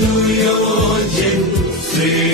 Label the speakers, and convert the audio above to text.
Speaker 1: Hallelujah, oh, Jesus.